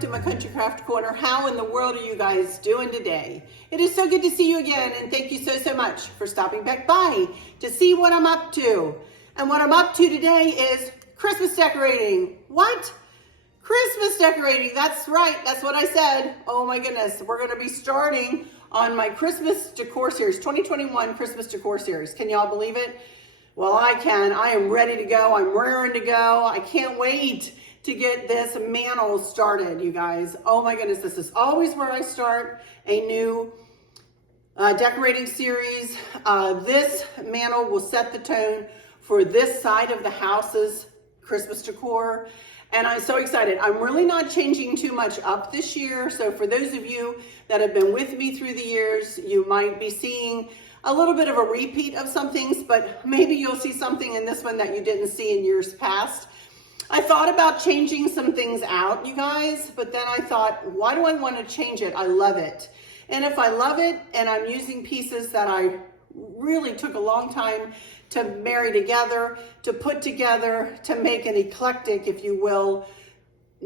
back to my Country Craft Corner. How in the world are you guys doing today? It is so good to see you again, and thank you so much for stopping back by to see what I'm up to. And what I'm up to today is Christmas decorating. What? Christmas decorating, that's right, that's what I said. Oh my goodness, we're gonna be starting on my Christmas Decor Series, 2021 Christmas Decor Series. Can y'all believe it? Well, I can. I am ready to go. I'm raring to go. I can't wait to get this mantle started, you guys. Oh my goodness, this is always where I start a new decorating series. This mantle will set the tone for this side of the house's Christmas decor. And I'm so excited. I'm really not changing too much up this year. So for those of you that have been with me through the years, you might be seeing a little bit of a repeat of some things, but maybe you'll see something in this one that you didn't see in years past. I thought about changing some things out, you guys, but then I thought, why do I want to change it? I love it. And if I love it and I'm using pieces that I really took a long time to marry together, to put together, to make an eclectic, if you will,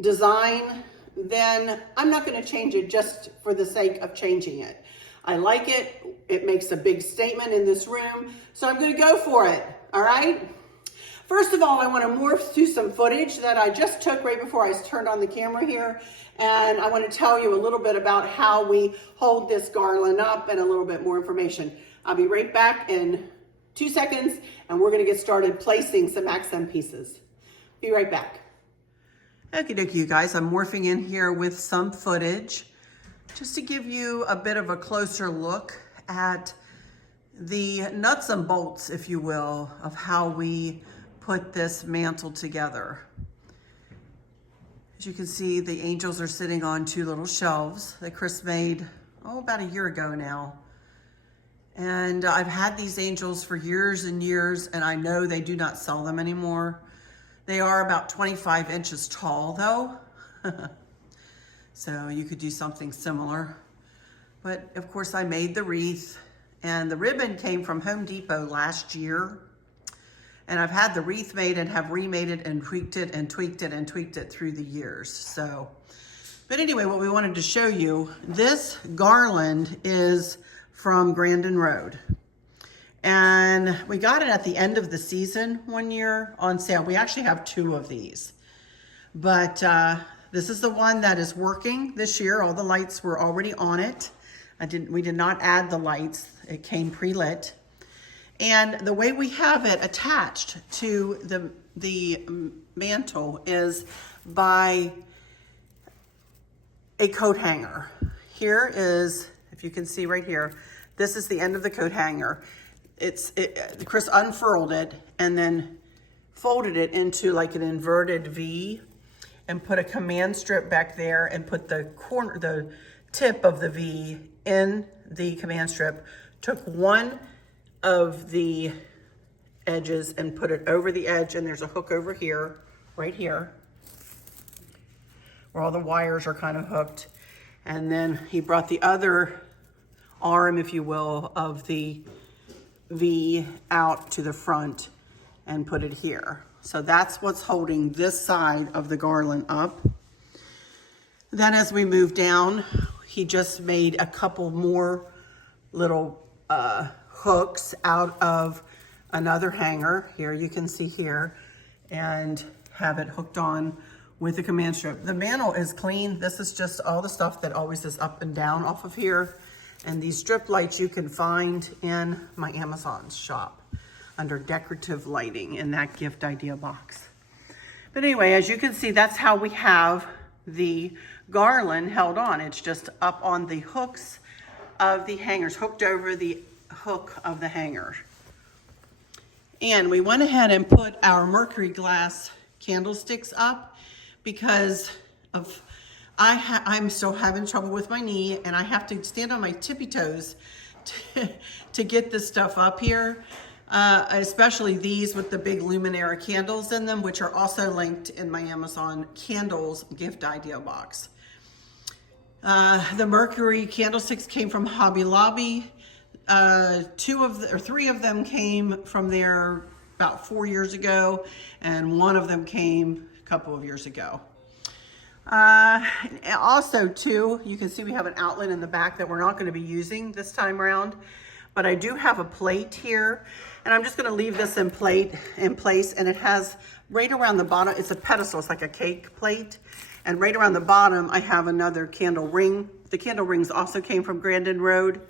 design, then I'm not going to change it just for the sake of changing it. I like it. It makes a big statement in this room, so I'm going to go for it. All right. First of all, I want to morph through some footage that I just took right before I turned on the camera here. And I want to tell you a little bit about how we hold this garland up and a little bit more information. I'll be right back in 2 seconds, and we're going to get started placing some accent pieces. Be right back. Okie dokie, you guys. I'm morphing in here with some footage just to give you a bit of a closer look at the nuts and bolts, if you will, of how we put this mantle together. As you can see, the angels are sitting on 2 little shelves that Chris made, about a year ago now. And I've had these angels for years and years, and I know they do not sell them anymore. They are about 25 inches tall though. So you could do something similar. But of course I made the wreath, and the ribbon came from Home Depot last year. And I've had the wreath made and have remade it and tweaked it and tweaked it and tweaked it through the years. So, but anyway, what we wanted to show you, this garland is from Grandin Road. And we got it at the end of the season one year on sale. We actually have 2 of these. But this is the one that is working this year. All the lights were already on it. We did not add the lights. It came pre-lit. And the way we have it attached to the mantle is by a coat hanger. Here is, if you can see right here, this is the end of the coat hanger. Chris unfurled it and then folded it into like an inverted V and put a command strip back there and put the tip of the V in the command strip, took one of the edges and put it over the edge, and there's a hook over here, right here, where all the wires are kind of hooked. And then he brought the other arm, if you will, of the V out to the front and put it here. So that's what's holding this side of the garland up. Then as we move down, he just made a couple more little hooks out of another hanger. Here you can see here, and have it hooked on with the command strip. The mantle is clean. This is just all the stuff that always is up and down off of here. And these strip lights you can find in my Amazon shop under decorative lighting in that gift idea box. But anyway, as you can see, that's how we have the garland held on. It's just up on the hooks of the hangers, hooked over the hook of the hanger. And we went ahead and put our mercury glass candlesticks up because of I'm still having trouble with my knee, and I have to stand on my tippy toes to get this stuff up here, especially these with the big Luminara candles in them, which are also linked in my Amazon candles gift idea box. The mercury candlesticks came from Hobby Lobby. 3 of them came from there about 4 years ago, and one of them came a couple of years ago. Also too, you can see we have an outlet in the back that we're not going to be using this time around, but I do have a plate here, and I'm just going to leave this in place, and it has right around the bottom, it's a pedestal, it's like a cake plate, and right around the bottom I have another candle ring. The candle rings also came from GRANDIN Road,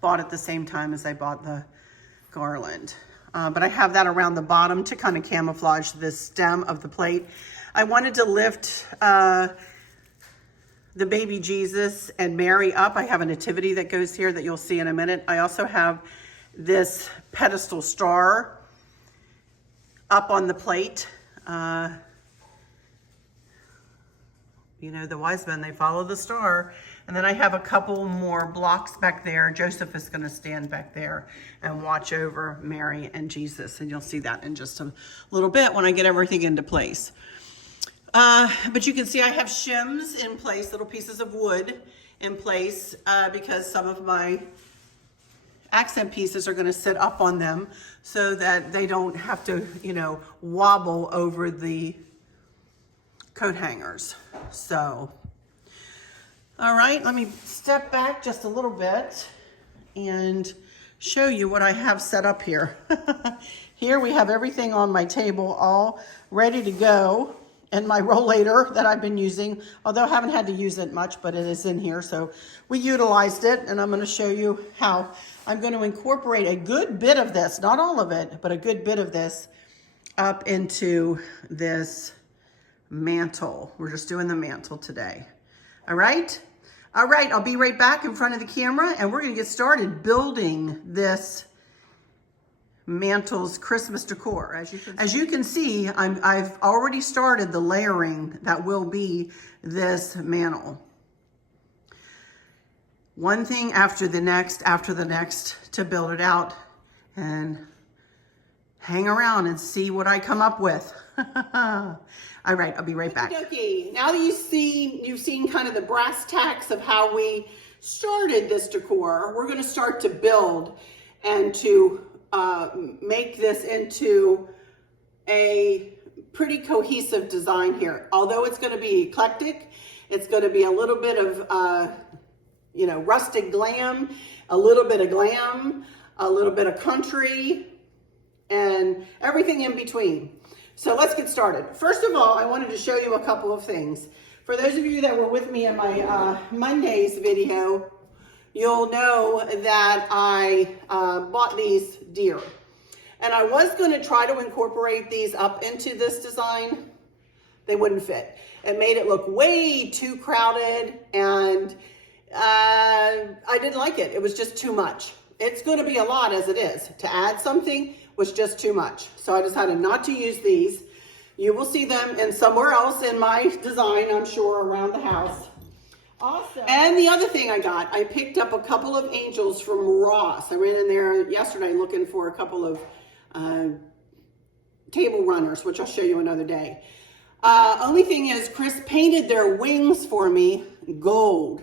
bought at the same time as I bought the garland. But I have that around the bottom to kind of camouflage the stem of the plate. I wanted to lift the baby Jesus and Mary up. I have a nativity that goes here that you'll see in a minute. I also have this pedestal star up on the plate. You know, the wise men, they follow the star. And then I have a couple more blocks back there. Joseph is going to stand back there and watch over Mary and Jesus. And you'll see that in just a little bit when I get everything into place. But you can see I have shims in place, little pieces of wood in place, because some of my accent pieces are going to sit up on them so that they don't have to, you know, wobble over the coat hangers. So, all right, let me step back just a little bit and show you what I have set up here. Here we have everything on my table all ready to go, and my rollator that I've been using, although I haven't had to use it much, but it is in here, so we utilized it, and I'm going to show you how I'm going to incorporate a good bit of this, not all of it, but a good bit of this up into this mantle. We're just doing the mantle today. All right, I'll be right back in front of the camera, and we're going to get started building this mantle's Christmas decor. As you can see, I've already started the layering that will be this mantle. One thing after the next to build it out, and hang around and see what I come up with. All right, I'll be right back. Okay, now that you've seen kind of the brass tacks of how we started this decor, we're going to start to build and to make this into a pretty cohesive design here. Although it's going to be eclectic, it's going to be a little bit of you know, rustic glam, a little bit of glam, a little bit of country, and everything in between. So let's get started. First of all, I wanted to show you a couple of things. For those of you that were with me in my Monday's video, you'll know that I bought these deer. And I was going to try to incorporate these up into this design. They wouldn't fit. It made it look way too crowded, and I didn't like it. It was just too much. It's going to be a lot as it is. To add something was just too much. So I decided not to use these. You will see them in somewhere else in my design, I'm sure, around the house. Awesome. And the other thing I picked up a couple of angels from Ross. I ran in there yesterday looking for a couple of table runners, which I'll show you another day. Only thing is, Chris painted their wings for me gold,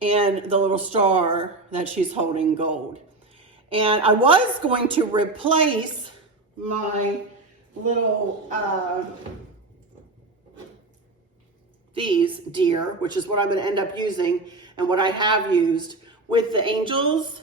and the little star that she's holding gold. And I was going to replace my little these deer, which is what I'm going to end up using and what I have used, with the angels.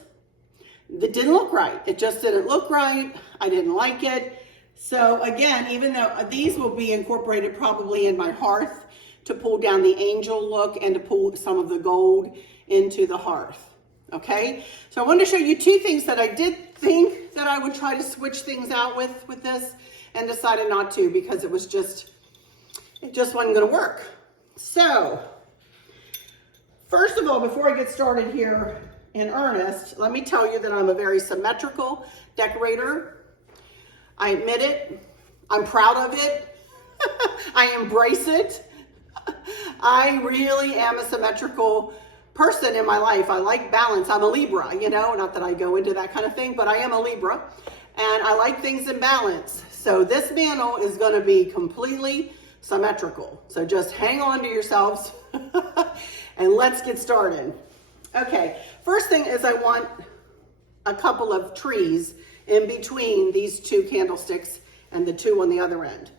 That didn't look right. It just didn't look right. I didn't like it. So again, even though these will be incorporated probably in my hearth to pull down the angel look and to pull some of the gold into the hearth. Okay, so I wanted to show you two things that I did think that I would try to switch things out with this, and decided not to, because it just wasn't going to work. So first of all, before I get started here in earnest, let me tell you that I'm a very symmetrical decorator. I admit it. I'm proud of it. I embrace it. I really am a symmetrical person in my life. I like balance. I'm a Libra, you know, not that I go into that kind of thing, but I am a Libra, and I like things in balance. So this mantle is going to be completely symmetrical. So just hang on to yourselves and let's get started. Okay, first thing is I want a couple of trees in between these two candlesticks and the two on the other end.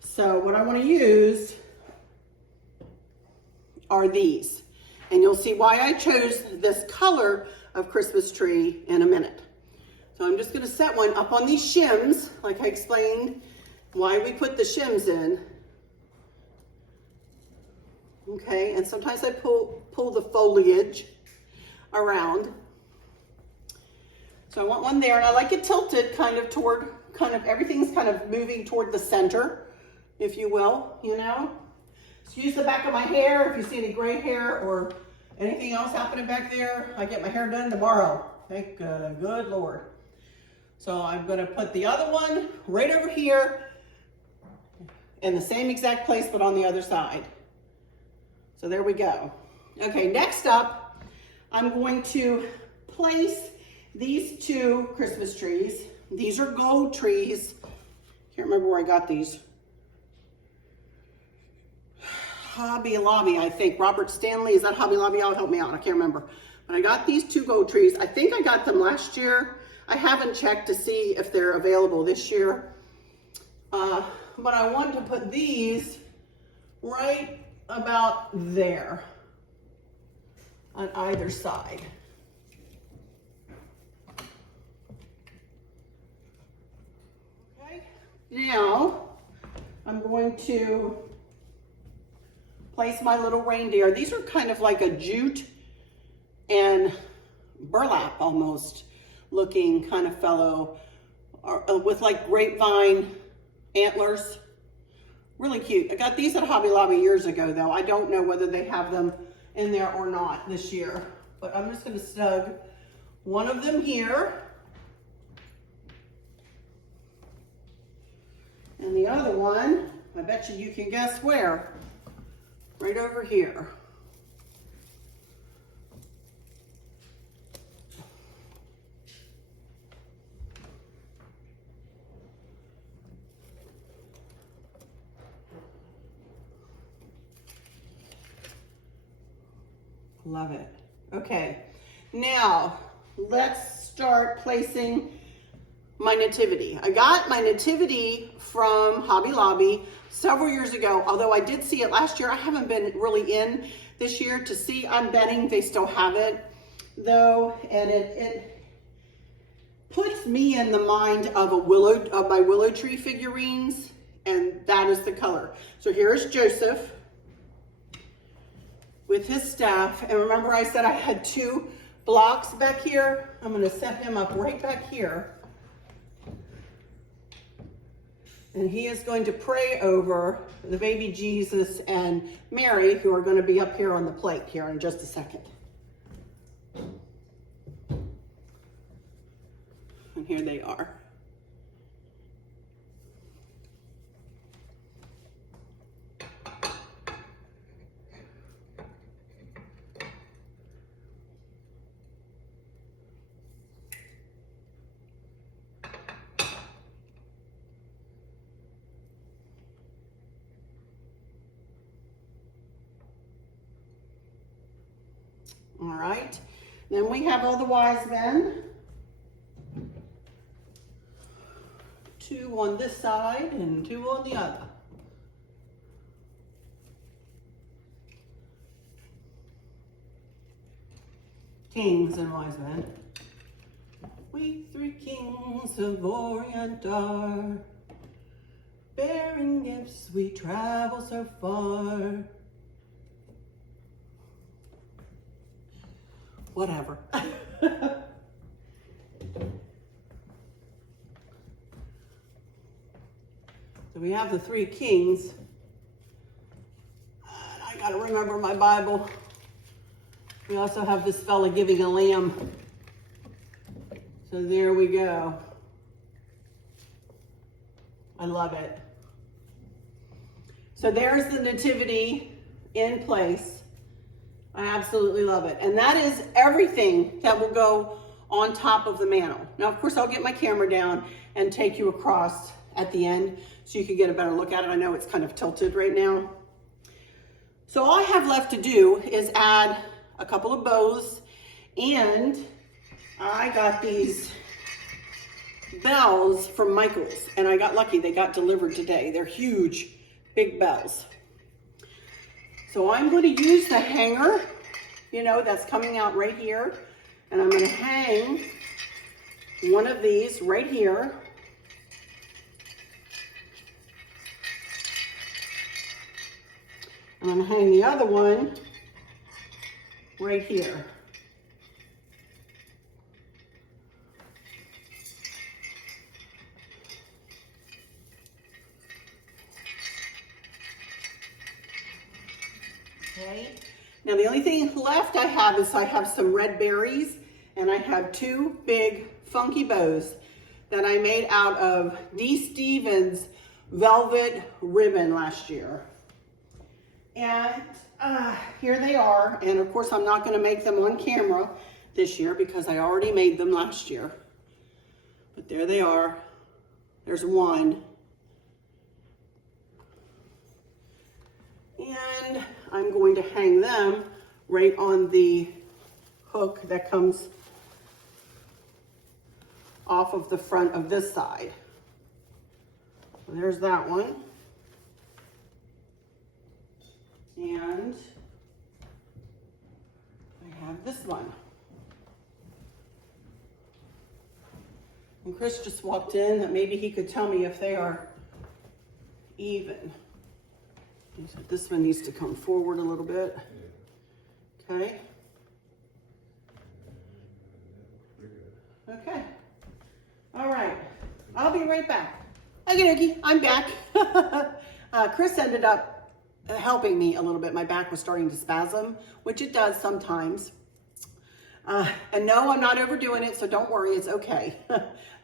So what I want to use are these. And you'll see why I chose this color of Christmas tree in a minute. So I'm just gonna set one up on these shims, like I explained why we put the shims in. Okay, and sometimes I pull the foliage around. So I want one there, and I like it tilted kind of toward, everything's kind of moving toward the center, if you will, you know. Excuse the back of my hair if you see any gray hair or anything else happening back there. I get my hair done tomorrow. Thank good Lord. So I'm gonna put the other one right over here in the same exact place, but on the other side. So there we go. Okay, next up, I'm going to place these two Christmas trees. These are gold trees. Can't remember where I got these. Hobby Lobby, I think. Robert Stanley, is that Hobby Lobby? Y'all help me out, I can't remember. But I got these two gold trees. I think I got them last year. I haven't checked to see if they're available this year. But I wanted to put these right about there on either side. Okay, now I'm going to place my little reindeer. These are kind of like a jute and burlap almost looking kind of fellow with like grapevine antlers. Really cute. I got these at Hobby Lobby years ago though. I don't know whether they have them in there or not this year, but I'm just going to snug one of them here and the other one, I bet you can guess where. Right over here. Love it. Okay, now let's start placing my nativity. I got my nativity from Hobby Lobby several years ago, although I did see it last year. I haven't been really in this year to see. I'm betting they still have it though, and it puts me in the mind of my willow tree figurines, and that is the color. So here's Joseph with his staff, and remember I said I had two blocks back here? I'm gonna set him up right back here. And he is going to pray over the baby Jesus and Mary, who are going to be up here on the plate here in just a second. And here they are. All right, then we have all the wise men. Two on this side and two on the other. Kings and wise men. We three kings of Orient are, bearing gifts we travel so far. Whatever. So we have the three kings. I gotta remember my Bible. We also have this fella giving a lamb. So there we go. I love it. So there's the nativity in place. I absolutely love it. And that is everything that will go on top of the mantle. Now, of course, I'll get my camera down and take you across at the end so you can get a better look at it. I know it's kind of tilted right now. So all I have left to do is add a couple of bows, and I got these bells from Michael's, and I got lucky. They got delivered today. They're huge, big bells. So I'm going to use the hanger, you know, that's coming out right here. And I'm going to hang one of these right here. And I'm going to hang the other one right here. Okay. Now the only thing left I have is I have some red berries and I have 2 big funky bows that I made out of D. Stevens velvet ribbon last year. And here they are. And of course I'm not going to make them on camera this year because I already made them last year. But there they are. There's one. And I'm going to hang them right on the hook that comes off of the front of this side. So there's that one. And I have this one. And Chris just walked in that maybe he could tell me if they are even. He said this one needs to come forward a little bit. Okay. Okay. All right. I'll be right back. Okay, I'm back. Chris ended up helping me a little bit. My back was starting to spasm, which it does sometimes. And no, I'm not overdoing it, so don't worry, it's okay.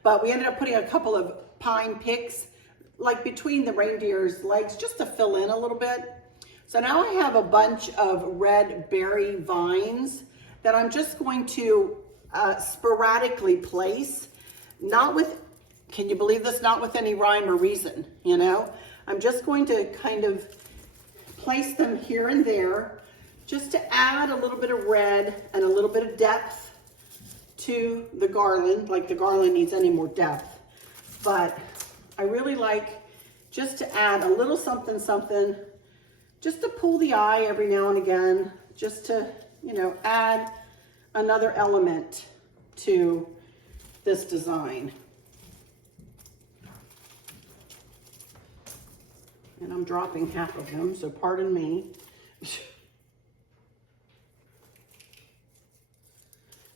But we ended up putting a couple of pine picks like between the reindeer's legs just to fill in a little bit. So now I have a bunch of red berry vines that I'm just going to sporadically place, not with, can you believe this, not with any rhyme or reason, you know? I'm just going to kind of place them here and there just to add a little bit of red and a little bit of depth to the garland, like the garland needs any more depth. But I really like just to add a little something, something, just to pull the eye every now and again, just to, you know, add another element to this design. And I'm dropping half of them, so pardon me.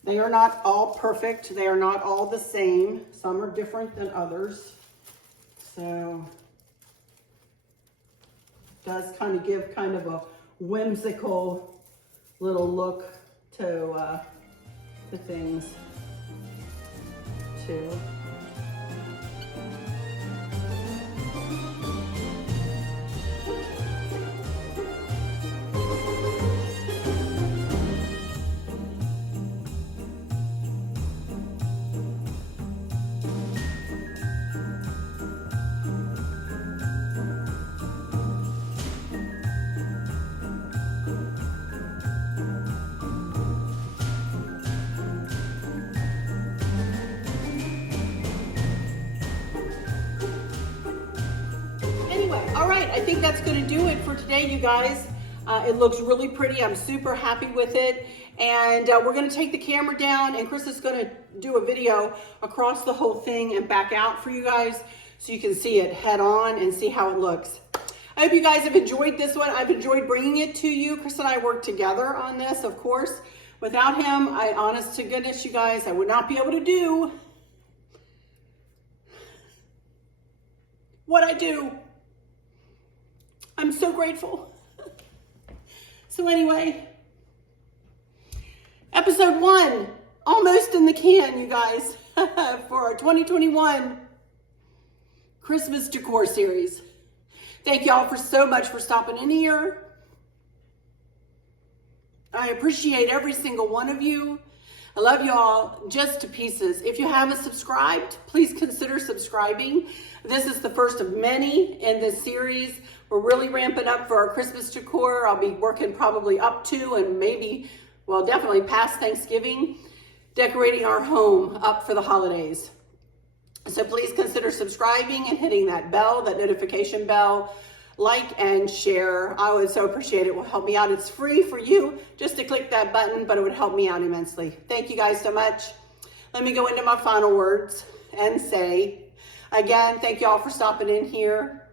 They are not all perfect. They are not all the same. Some are different than others. So it does kind of give kind of a whimsical little look to the things too. I think that's going to do it for today, you guys. It looks really pretty. I'm super happy with it. And we're going to take the camera down, and Chris is going to do a video across the whole thing and back out for you guys so you can see it head on and see how it looks. I hope you guys have enjoyed this one. I've enjoyed bringing it to you. Chris and I worked together on this, of course. Without him, honest to goodness, you guys, I would not be able to do what I do. I'm so grateful. So anyway, episode 1, almost in the can, you guys, for our 2021 Christmas Decor Series. Thank y'all for so much for stopping in here. I appreciate every single one of you. I love y'all just to pieces. If you haven't subscribed, please consider subscribing. This is the first of many in this series. We're really ramping up for our Christmas decor. I'll be working probably up to and maybe, well, definitely past Thanksgiving, decorating our home up for the holidays. So please consider subscribing and hitting that bell, that notification bell, like and share. I would so appreciate it. It will help me out. It's free for you just to click that button, but it would help me out immensely. Thank you guys so much. Let me go into my final words and say, again, thank you all for stopping in here.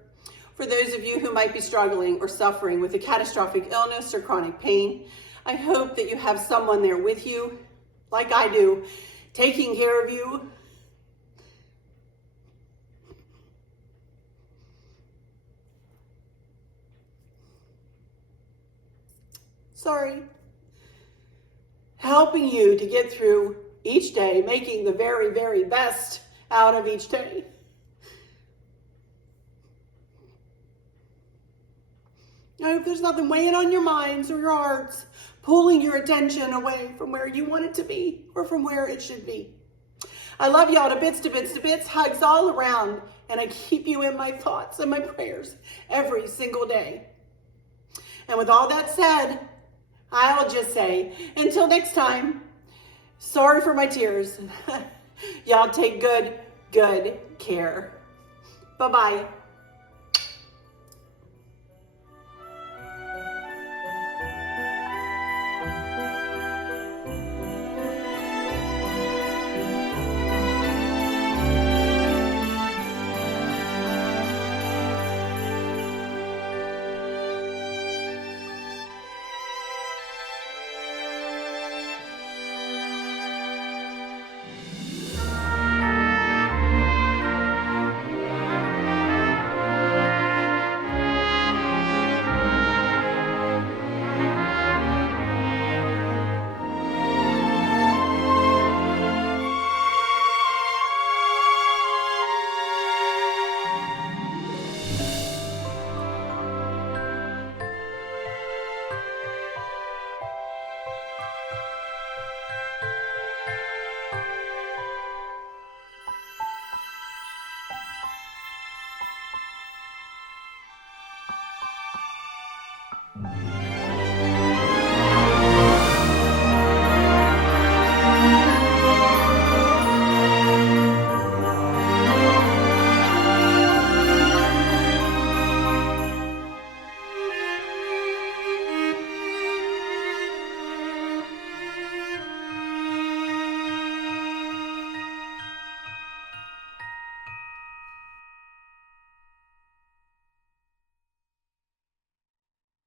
For those of you who might be struggling or suffering with a catastrophic illness or chronic pain, I hope that you have someone there with you, like I do, taking care of you. Sorry. Helping you to get through each day, making the very, very best out of each day. I hope there's nothing weighing on your minds or your hearts, pulling your attention away from where you want it to be or from where it should be. I love y'all to bits, to bits, to bits, hugs all around, and I keep you in my thoughts and my prayers every single day. And with all that said, I'll just say, until next time, sorry for my tears. Y'all take good care. Bye-bye.